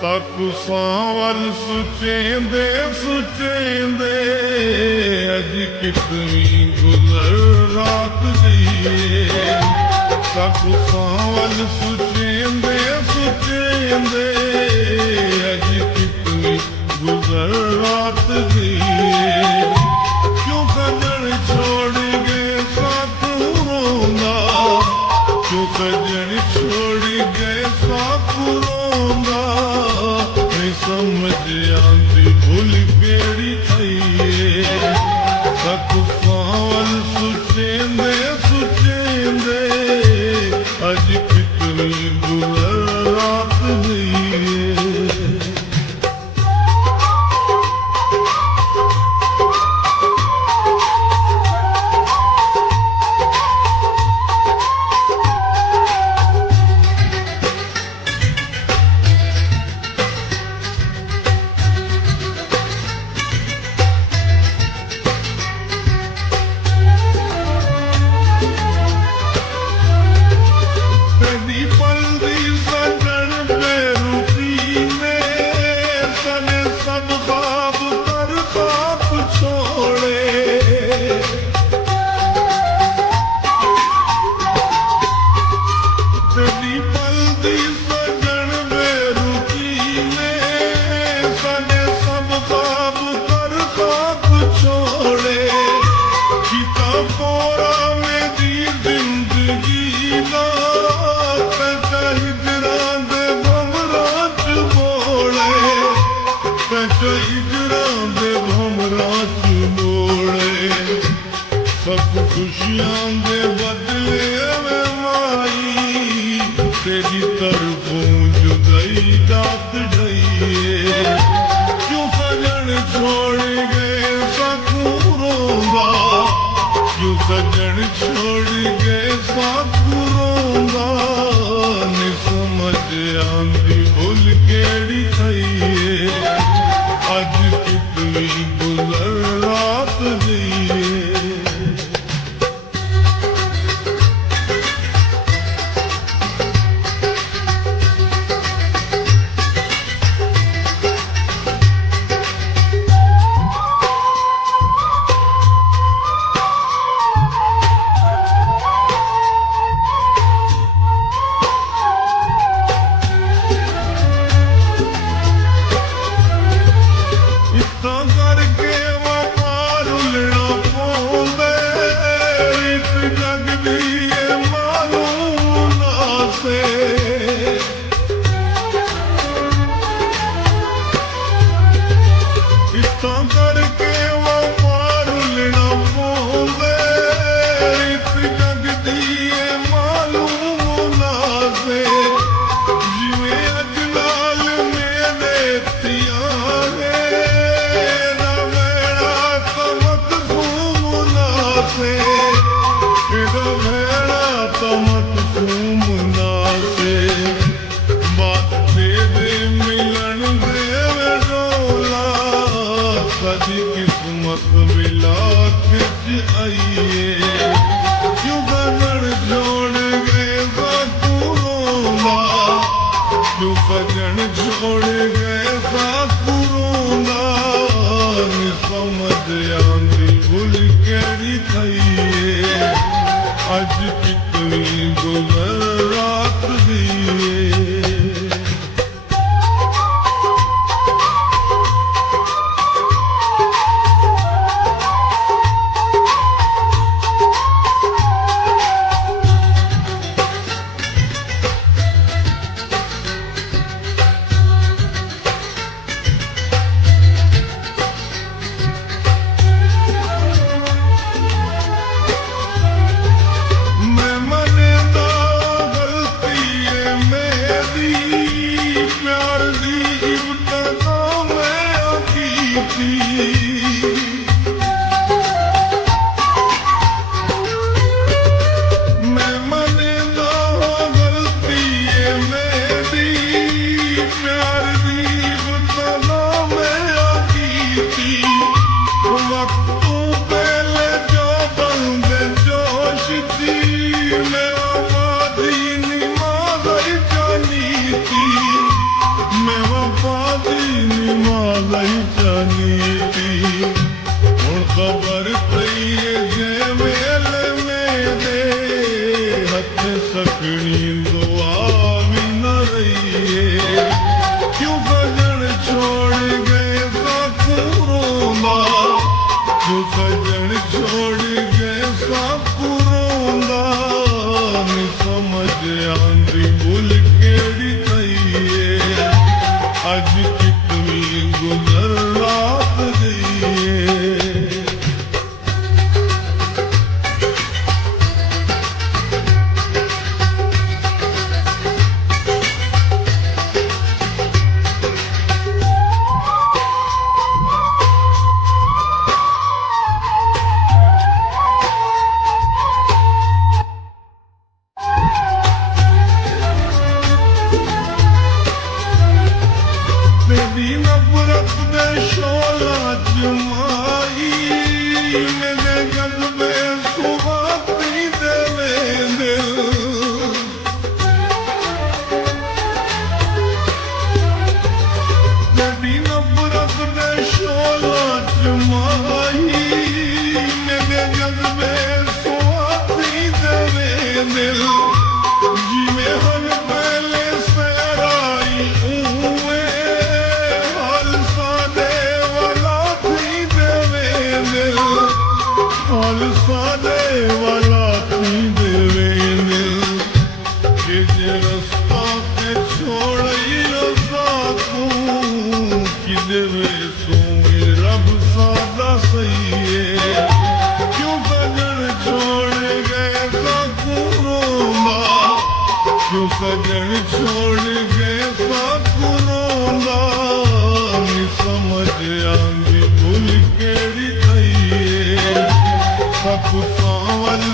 ਸਾਕੂ ਸਾਵਲ ਸੁਚੇਂਦੇ ਸੁਚੇਂਦੇ ਅਜ ਕਿਤਨੀ ਗੁਜ਼ਰ ਰਾਤ ਜੀਏ ਸਾਕੂ ਸਾਵਲ ਸੁਚੇਂਦੇ ਸੁਚੇਂਦੇ ਅਜ ਕਿਤਨੀ ਗੁਜ਼ਰ ਰਾਤ ਜੀਏ ਕਿਉਂ ਸਜਣ ਛੋੜ ਗਏ ਸਾਕੂ ਰੋਂਦਾ ਕਿਉਂ ਸਜਣ ਛੋੜ ਗਏ ਸਾਕੂ ਰੋਂਦਾ समझ आंदी भूल केड़ी थईए साकू सावल सुचेंदे सुचेंदे अज कितनी गुज़र रात जईए खुशियां दे बदले में माई तेरी तरफों जुदाई दात ढईए क्यों सजन छोड़ गए साकू रोंदा क्यों सजन छोड़ गए साकू रोंदा नि समझ आंदी भूल केड़ी थईए अज कितनी गुज़र रात जईए किस्मत मिला खिंच आइए क्यों सजन छोड़ गए साकू रोंदा क्यों सजन छोड़ गए साकू रोंदा नि समझ आंदी भूल केड़ी थईए अज कितनी गुज़र रात जईए मैं मने दा पहचानी थी हुण खबर पई जंहिं मेल में दे हथ सकणी दुआ भी न रही है क्यों सजन छोड़ गए साकू रोंदा क्यों सजन छोड़ गए साकू रोंदा नी समझ आंदी भुल केड़ी थई है अज कितनी गुजर रात गई है तेरी नफरत दे शोला जमाई मेरे जज्बे सुहाती देवे दिल तेरी नफरत दे शोला जमाई मेरे जज्बे सुहाती देवे दिल जिਵੇਂ ਹਰ ਵੇਲੇ ਸਹਿਰਾਈ ਉਵੇਂ ਹਾਲ ਸਾਡੇ ਵਾਲਾ ਥੀ ਦੇਵੇ ਦਿਲ ਹਾਲ ਸਾਡੇ ਵਾਲਾ ਥੀ ਦੇਵੇ ਦਿਲ ਕਿ ਜੇ ਰਸਤਾ ਤੇ ਛੋੜਈ ਰਸਾ ਤੂੰ ਕਿ ਦੇਵੇ ਸੋਏ ਰੱਬ ਸਾਡਾ ਸਹੀ ਏ ਕਿਉਂ ਸਜਣ ਛੋੜ ਗਏ ਸਾਕੂ ਰੋਂਦਾ क्यों सजन छोड़ गए साकू रोंदा नी समझ आंदी भुल केड़ी थई है साकू सावल